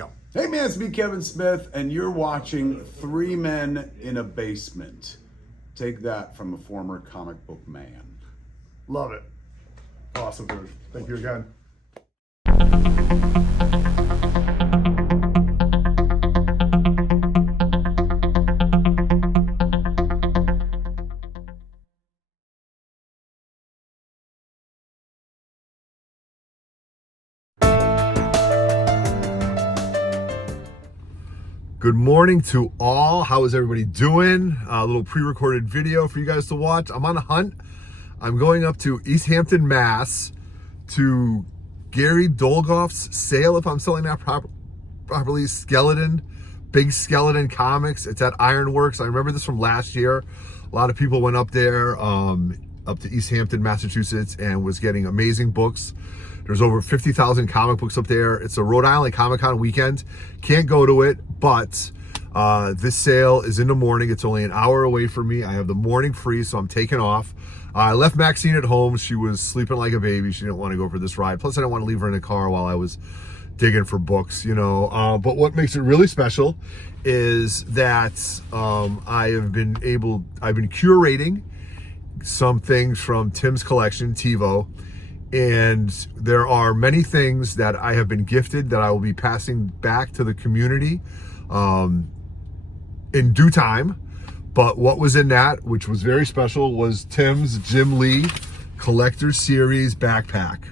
go. Hey man, it's me, Kevin Smith, and you're watching Three Men in a Basement. Take that from a former comic book man. Love it. Awesome, dude. Thank you again. Good morning to all. How is everybody doing? A little pre-recorded video for you guys to watch. I'm on a hunt. I'm going up to East Hampton, Mass to Gary Dolgoff's sale, if I'm selling that properly, Big Skeleton Comics. It's at Ironworks. I remember this from last year. A lot of people went up there, up to East Hampton, Massachusetts, and was getting amazing books. There's over 50,000 comic books up there. It's a Rhode Island Comic-Con weekend. Can't go to it, but this sale is in the morning. It's only an hour away from me. I have the morning free, so I'm taking off. I left Maxine at home. She was sleeping like a baby. She didn't want to go for this ride. Plus, I didn't want to leave her in the car while I was digging for books, you know. But what makes it really special is that I've been curating some things from Tim's collection, TiVo. And there are many things that I have been gifted that I will be passing back to the community in due time. But what was in that, which was very special, was Tim's Jim Lee Collector Series backpack.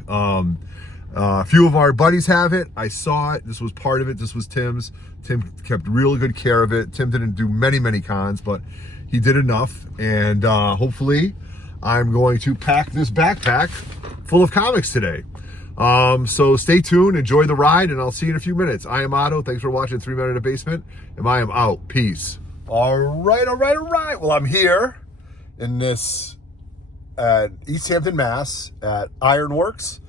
A few of our buddies have it. I saw it. This was part of it. This was Tim's. Tim kept really good care of it. Tim didn't do many cons, but he did enough. And hopefully I'm going to pack this backpack full of comics today. So stay tuned, enjoy the ride, and I'll see you in a few minutes. I am Otto. Thanks for watching 3 Men in a Basement, and I am out. Peace. All right. Well, I'm here in this at East Hampton, Mass at Ironworks.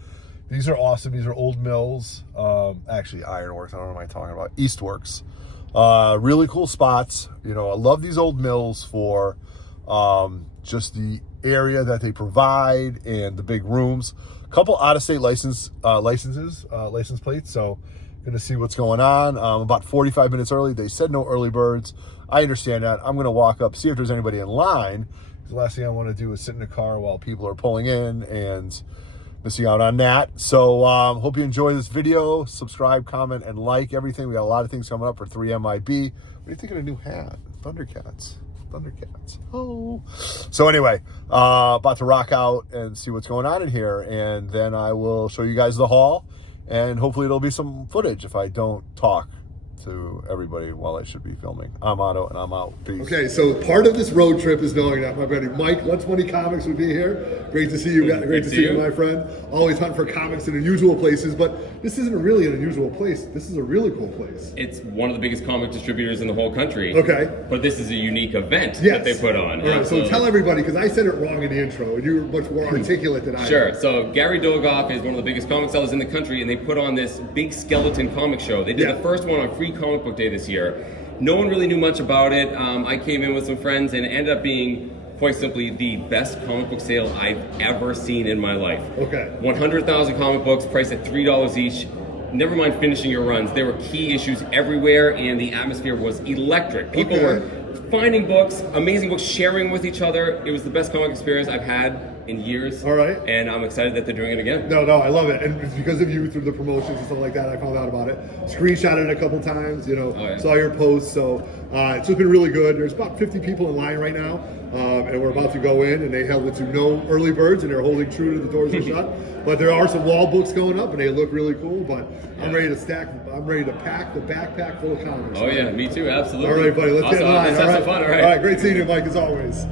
These are awesome. These are old mills. Actually, Ironworks. I don't know what I'm talking about. Eastworks. Really cool spots. You know, I love these old mills for just the area that they provide and the big rooms. A couple out-of-state license plates. So gonna see what's going on. About 45 minutes early. They said no early birds. I understand that. I'm gonna walk up, see if there's anybody in line. The last thing I want to do is sit in the car while people are pulling in and missing out on that. So hope you enjoy this video. Subscribe, comment, and like everything. We got a lot of things coming up for 3MIB. What do you think of a new hat? Thundercats. Oh. So anyway, about to rock out and see what's going on in here, and then I will show you guys the haul, and hopefully there'll be some footage if I don't talk to everybody while I should be filming. I'm Otto, and I'm out. Peace. Okay, so part of this road trip is knowing that my buddy Mike, Lunch Money Comics, would be here. Great to see you. Great to see you, my friend. Always hunt for comics in unusual places, but this isn't really an unusual place. This is a really cool place. It's one of the biggest comic distributors in the whole country. Okay. But this is a unique event that they put on. All right, so tell everybody, because I said it wrong in the intro, and you were much more articulate than I am. Sure. So Gary Dolgoff is one of the biggest comic sellers in the country, and they put on this Big Skeleton comic show. They did the first one on Free Comic Book Day this year. No one really knew much about it. I came in with some friends, and it ended up being, quite simply, the best comic book sale I've ever seen in my life. Okay. 100,000 comic books, priced at $3 each. Never mind finishing your runs. There were key issues everywhere, and the atmosphere was electric. People were finding books, amazing books, sharing with each other. It was the best comic experience I've had in years. All right. And I'm excited that they're doing it again. No, I love it. And it's because of you, through the promotions and stuff like that, I found out about it. Screenshotted it a couple times, you know, saw your posts. So it's just been really good. There's about 50 people in line right now. And we're about to go in, and they held it to no early birds, and they're holding true to the doors are shut. But there are some wall books going up, and they look really cool. But I'm ready to pack the backpack full of comics. Oh yeah, me too, absolutely. All right, buddy, let's get in line. Let's have some fun. All right, great seeing you, Mike, as always.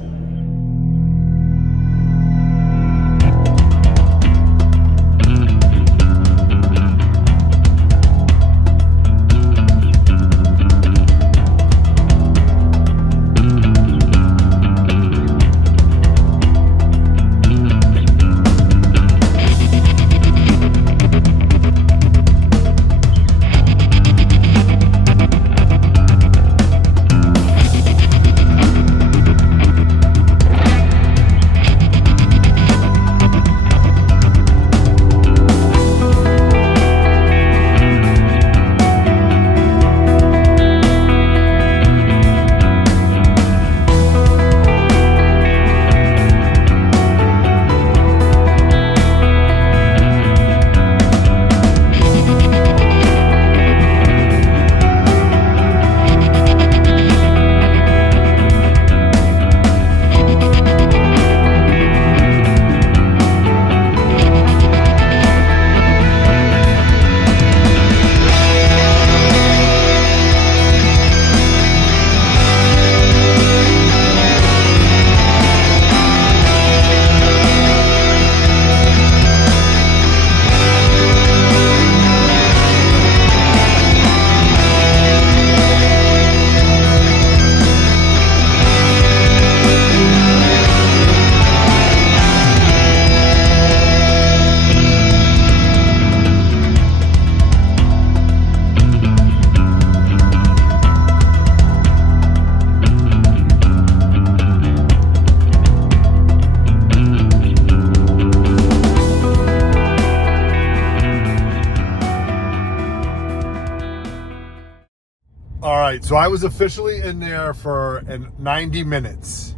right, so I was officially in there for 90 minutes.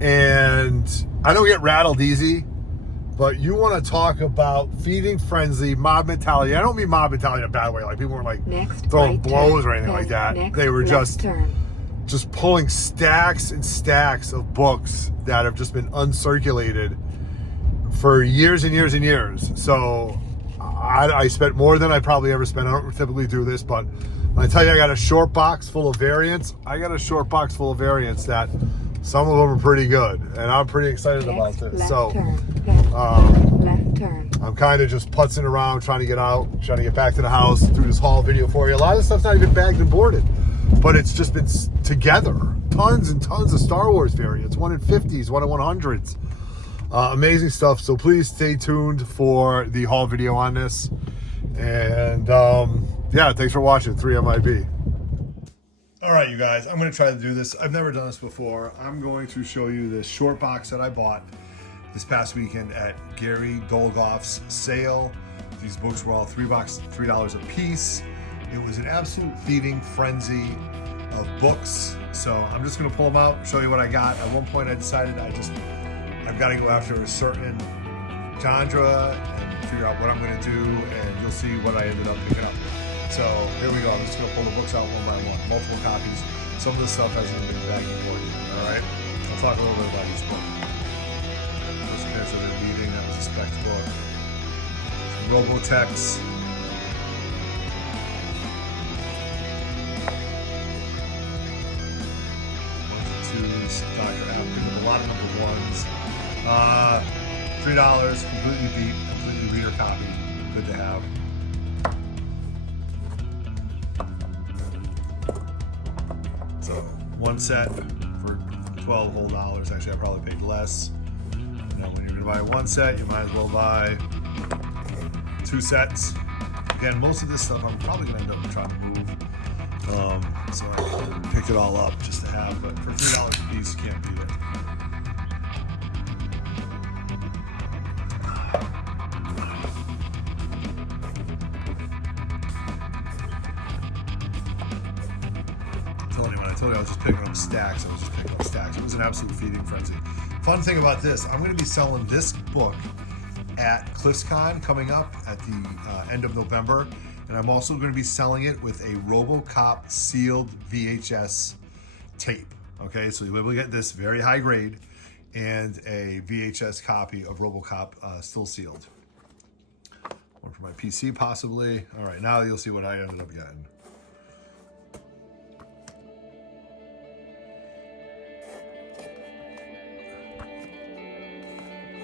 And I don't get rattled easy, but you want to talk about feeding frenzy, mob mentality. I don't mean mob mentality in a bad way. Like, people weren't like throwing blows or anything like that. They were just pulling stacks and stacks of books that have just been uncirculated for years and years and years. So I spent more than I probably ever spent. I don't typically do this, but when I tell you I got a short box full of variants, I got a short box full of variants that some of them are pretty good, and I'm pretty excited about this. So I'm kind of just putzing around, trying to get out, trying to get back to the house, do this haul video for you. A lot of stuff's not even bagged and boarded, but it's just been together. Tons and tons of Star Wars variants, one in 50s, one in 100s. Amazing stuff. So please stay tuned for the haul video on this. And yeah, thanks for watching 3MIB. All right, you guys, I'm going to try to do this. I've never done this before. I'm going to show you this short box that I bought this past weekend at Gary Dolgoff's sale. These books were all $3 a piece. It was an absolute feeding frenzy of books. So I'm just going to pull them out, show you what I got. At one point I decided I've got to go after a certain genre and figure out what I'm going to do, and you'll see what I ended up picking up. So here we go. I'm just going to pull the books out one by one. Multiple copies. Some of the stuff hasn't even been bagged and boarded. All right? I'll talk a little bit about each book. Those guys that are leading, that was a spec book. Some Robotex. Ones and twos. Dr. Apple. A lot of number ones. $3. Completely beat. Completely reader copy. Good to have. So one set for $12 whole dollars. Actually, I probably paid less. You know, when you're gonna buy one set, you might as well buy two sets. Again, most of this stuff I'm probably gonna end up trying to move. So I picked it all up just to have, but for $3 a piece, you can't beat it. I told you I was just picking up stacks. It was an absolute feeding frenzy. Fun thing about this, I'm going to be selling this book at CONN coming up at the end of November. And I'm also going to be selling it with a RoboCop sealed VHS tape. Okay, so you'll be able to get this very high grade and a VHS copy of RoboCop still sealed. One for my PC possibly. All right, now you'll see what I ended up getting.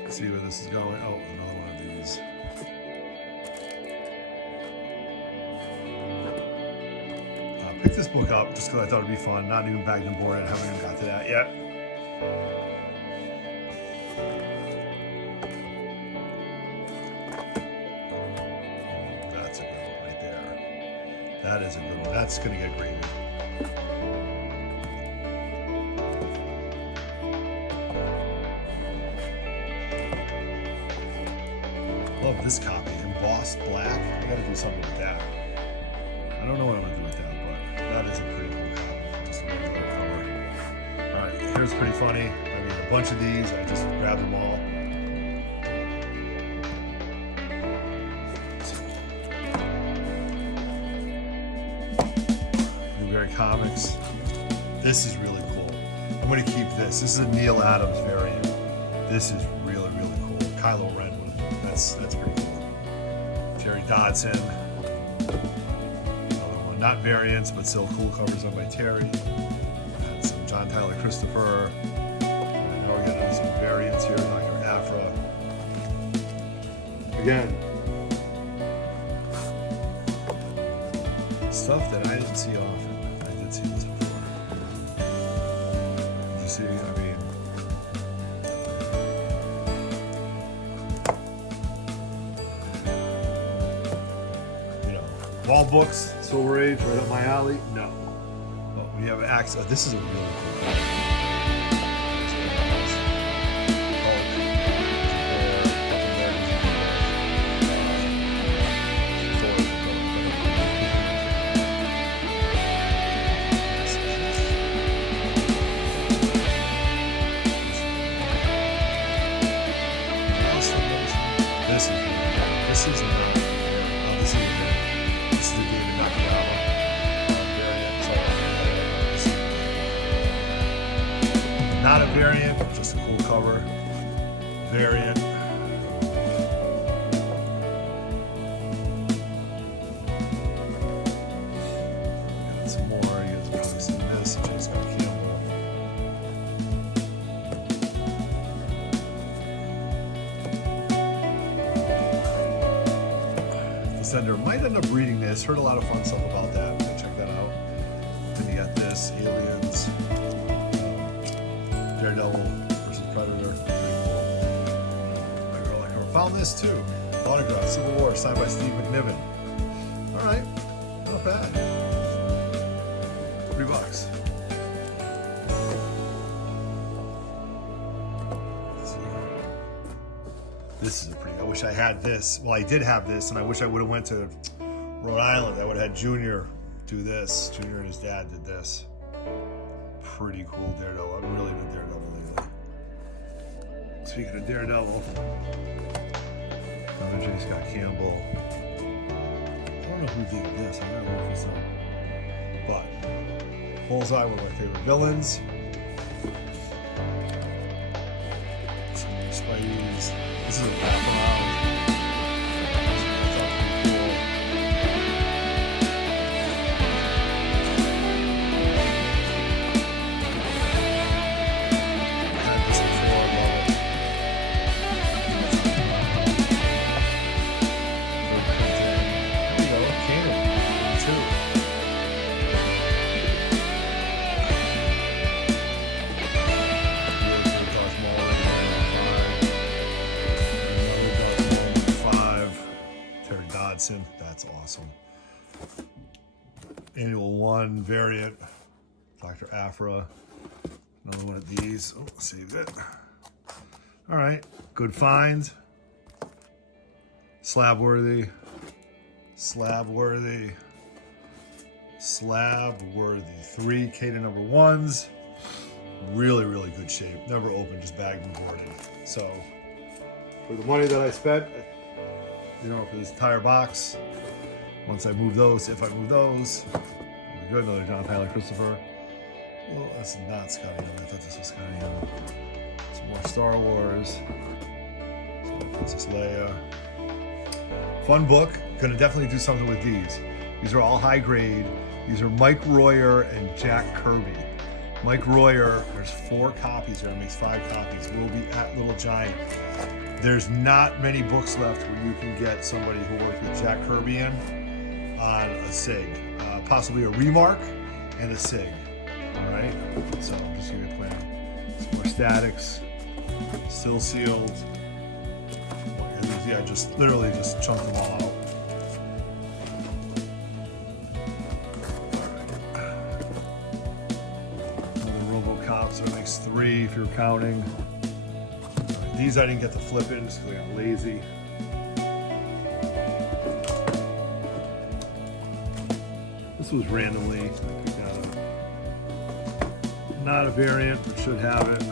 See where this is going. Oh, another one of these. Picked this book up just because I thought it'd be fun. Not even bagged and boarded. Haven't even got to that yet. That's a good one right there. That is a good one. That's gonna get gravy. Love this copy, embossed black. I gotta do something with that. I don't know what I'm gonna do with that, but that is a pretty cool copy. Just a regular cover. All right, here's pretty funny. I mean, a bunch of these, I just grabbed them all. Newberry Comics. This is really cool. I'm gonna keep this. This is a Neil Adams variant. This is really, really cool. Kylo Ren. That's pretty cool. Terry Dodson. Another one, not variants, but still cool covers done by Terry. And some John Tyler Christopher. And now we're getting some variants here, Dr. Afra. Again, stuff that I didn't see often. I did see this before. Did you see? I mean, wall books, Silver Age, right up my alley. No. But we have access. This is a really cool one. This is really good. This is not. Oh, this is a variant. This is the David Nakayama variant. So not a variant, just a cool cover. Variant. Got some more. You guys have probably seen this. James Scott Campbell. Descender might end up reading this. Heard a lot of fun stuff about that. Go check that out. Then you got this, Aliens, Daredevil versus Predator. Pretty cool. I found this too. Autograph, Civil War, signed by Steve McNiven. All right, not bad. $3. This is a pretty. I wish I had this. Well, I did have this, and I wish I would have went to Rhode Island. I would have had Junior do this. Junior and his dad did this. Pretty cool Daredevil. I'm really into Daredevil lately. Speaking of Daredevil, another J. Scott Campbell. I don't know who did this. I don't know if it's not. But Bullseye, one of my favorite villains. Some more Spideys. This is a wraparound. I thought pretty cool. I've had this before, I love it. There we go, Cannon, too. That's awesome. Annual 1 variant, Dr. Afra. Another one of these. Oh, save it. All right, good finds. Slab worthy. Slab worthy. Slab worthy. 3 Caden number 1s. Really, really good shape. Never opened, just bagged and boarded. So, for the money that I spent, you know, for this entire box, once I move those, if I move those, good. Another John Tyler Christopher. Oh, that's not Scotty Young. I thought this was Scotty Young. Some more Star Wars. Some more Princess Leia. Fun book. Gonna definitely do something with these. These are all high grade. These are Mike Royer and Jack Kirby. Mike Royer, there's 4 copies here. It makes 5 copies. Will be at Little Giant. There's not many books left where you can get somebody who worked with Jack Kirby in on a SIG. Possibly a Remark and a SIG. All right, so I'm just gonna plan some more statics, still sealed. And these, yeah, just literally just chunk them all out. Another RoboCop, so it makes 3 if you're counting. These I didn't get to flip in just because I got lazy. This was randomly. I picked that up. Not a variant, but should have it.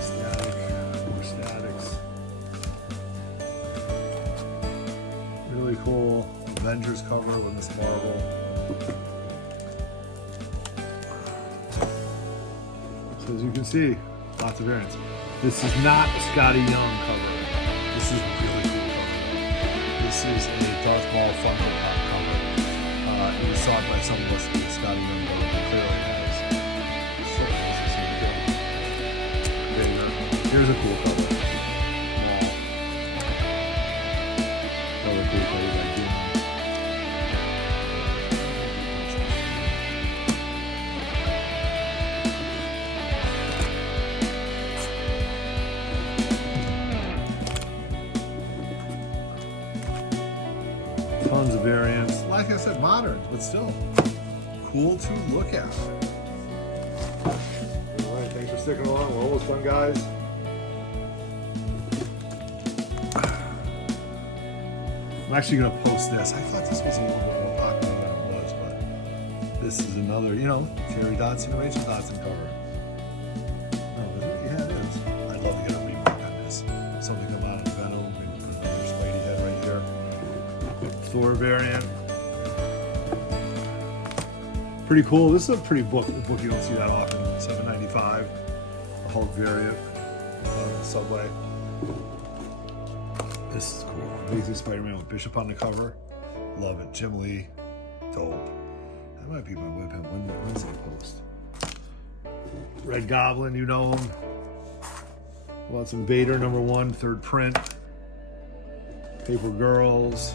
Static, more statics. Really cool Avengers cover with Miss Marvel. So as you can see, lots of variants. This is not a Scotty Young cover. This is really cool cover. This is a Darth Maul Funko Pop cover. It was sought by some of us in the Scotty Young cover, but clearly has. So there you go. Here's a cool cover. Another cool cover by Doom. Tons of variants. Like I said, moderns, but still cool to look at. All right, thanks for sticking along. We're almost done, guys. I'm actually going to post this. I thought this was a little bit more popular than it was, but this is another, you know, Terry Dodson, Rachel Dodson cover. Oh, is it? Yeah, it is. I'd love to get a reprint on this. something come out of Venom, maybe put another Spidey head right here. Thor variant. Pretty cool. This is a pretty book you don't see that often. $7.95. The Hulk variant. Subway. This is cool. Amazing Spider-Man with Bishop on the cover. Love it. Jim Lee. Dope. That might be my Wednesday post. Red Goblin, you know him. Want some Vader #1, 3rd print. Paper Girls.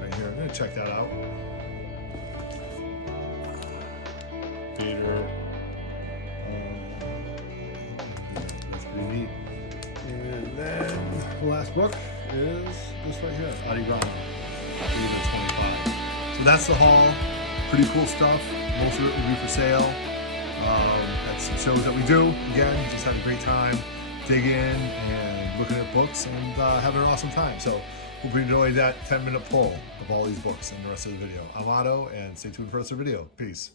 Right here. I'm gonna check that out. Vader. That's pretty neat. And then the last book is this right here, Adi Brown, 25. So that's the haul. Pretty cool stuff. Most of it will be for sale. That's some shows that we do. Again, just had a great time digging and looking at books and having an awesome time. So hope you enjoyed that 10-minute pull of all these books and the rest of the video. I'm OTTO, and stay tuned for the rest of the video. Peace.